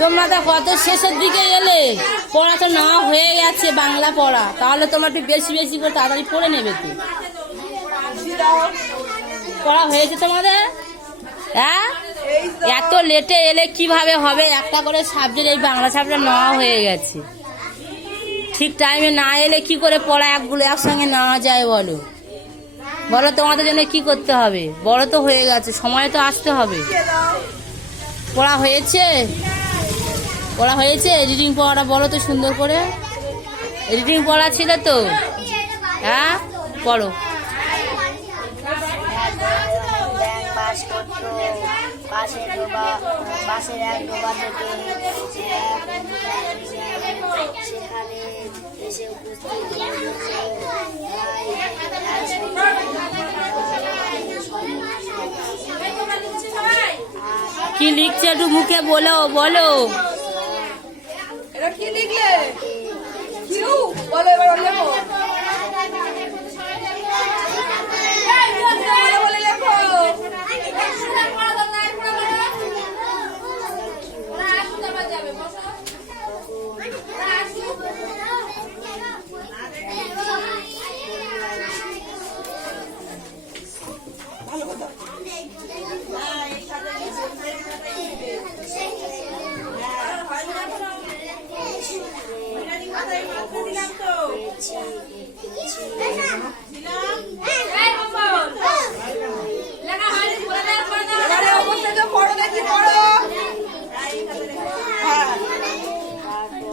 তোমরা তো কত শেষের দিকে এলে, পড়া তো না হয়ে গেছে বাংলা পড়া, তাহলে তোমরা একটু বেশি বেশি করে তাড়াতাড়ি পড়ে নেবে তো। পড়া হয়েছে তোমাদের? হ্যাঁ, এত লেটে এলে কিভাবে হবে? একটা করে সাবজেক্ট, এই বাংলা সাবজেক্ট নেওয়া হয়ে গেছে। ঠিক টাইমে না এলে কি করে পড়া একগুলো একসঙ্গে নেওয়া যায় বলো? বলো তোমাদের জন্য কি করতে হবে? বড় তো হয়ে গেছে, সময় তো আসতে হবে। পড়া হয়েছে? পড়া হয়েছে? রিডিং পড়াটা বলো তো সুন্দর করে। রিডিং পড়া ছিল তো? হ্যাঁ, পড়ো। বাসের এক ডোবা থেকে সেখানে এসে উপস্থিত কি লিখছে একটু মুখে বলো বলো। এটা কি লিখলে? কিউ বলো, এবার লেখো। বলে লেখো।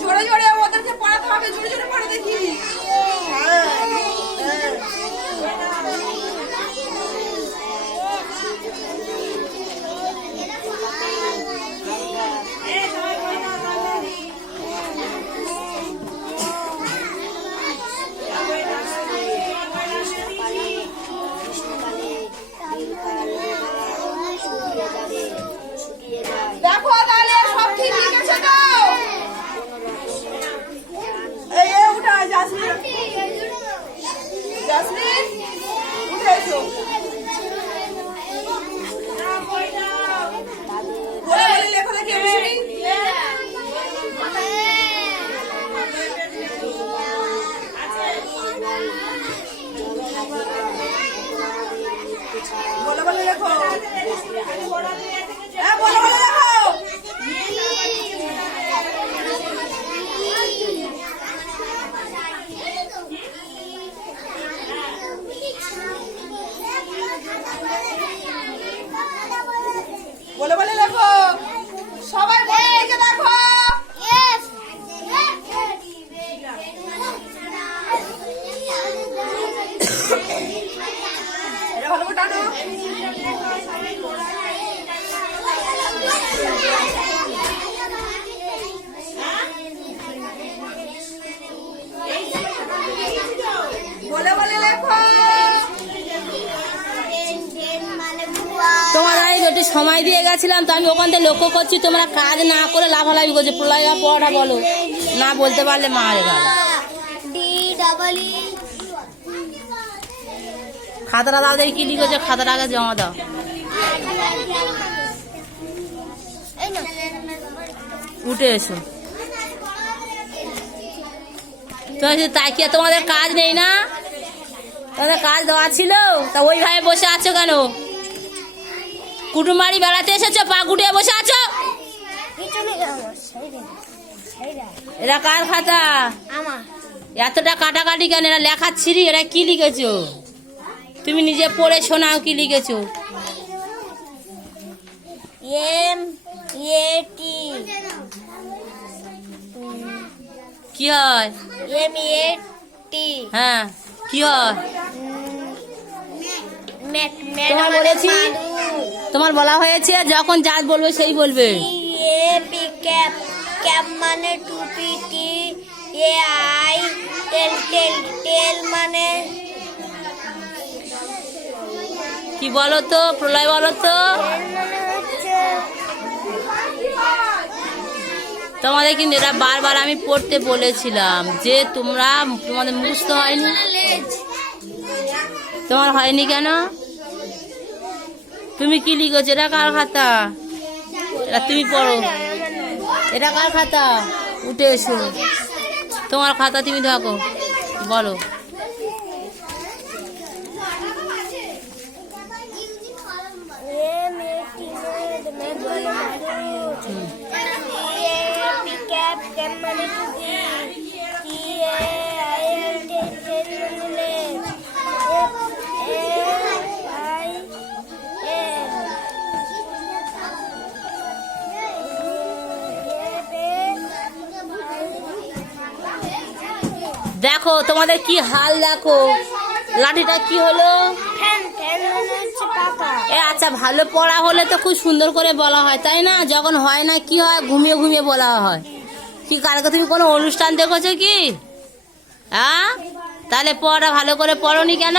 জোরে জোরে ওদেরকে পড়াতে হবে, জোরে জোরে পড়ে দেখি। দেখো তাহলে সব ঠিক লিখেছে তো? এই উঠা জাসমিন, জাসমিন উঠে এসো। বলে বলে লেখো দেখি আমি শুনি। বলে বলে লেখো। হ্যাঁ, বলে বলে লেখো। বলে বলে লেখো। সবাই বলে লিখে দেখো। এটা ভালো করে টানো। বলে বলে লেখো। তোমার একটু সময় দিয়ে গেছিলাম তো, আমি ওখান থেকে লক্ষ্য করছি তোমরা কাজ না করে লাফালাফি করছো। পড়াটা বলো না, বলতে পারলে মারে গেল। খাতাটা দাও দেখি কি লিখেছো, খাতাটা আগে জমা দাও। উঠে এসো। তাই কি তোমাদের কাজ নেই না? তোমাদের কাজ দেওয়া ছিল, তা ওইভাবে বসে আছো কেন? কুটুম বাড়ি বেড়াতে এসেছো, পা গুটিয়ে বসে আছো? এরা কার খাতা? এতটা কাটাকাটি কেন? এরা লেখা ছিঁড়ি, এরা কি লিখেছো? তুমি নিজে পড়ে শোনাও কি লিখেছো। কি হয়? হ্যাঁ, কি হয়? তোমার বলেছি, তোমার বলা হয়েছে যখন যা বলবে সেই বলবে। ক্যাপ মানে টুপি, টি এ আই টেল টেল টেল মানে কি বলো তো, প্রলয় বলো তো। তোমাদের কিন্তু এটা বারবার আমি পড়তে বলেছিলাম যে তোমরা, তোমাদের মুখস্থ হয়নি। তোমার হয়নি কেন? তুমি কি লিখেছো? এটা কার খাতা? এটা তুমি পড়ো। এটা কার খাতা? উঠে এসো, তোমার খাতা তুমি দেখো, বলো। দেখো তোমাদের কি হাল, দেখো লাঠিটা কি হলো। এ আচ্ছা, ভালো পড়া হলে তো খুব সুন্দর করে বলা হয়, তাই না? যখন হয় না কি হয়, ঘুমিয়ে ঘুমিয়ে বলা হয়। কি কালকে তুমি কোনো অনুষ্ঠান দেখেছো কি? হ্যাঁ, তাহলে পড়া ভালো করে পড়োনি কেন?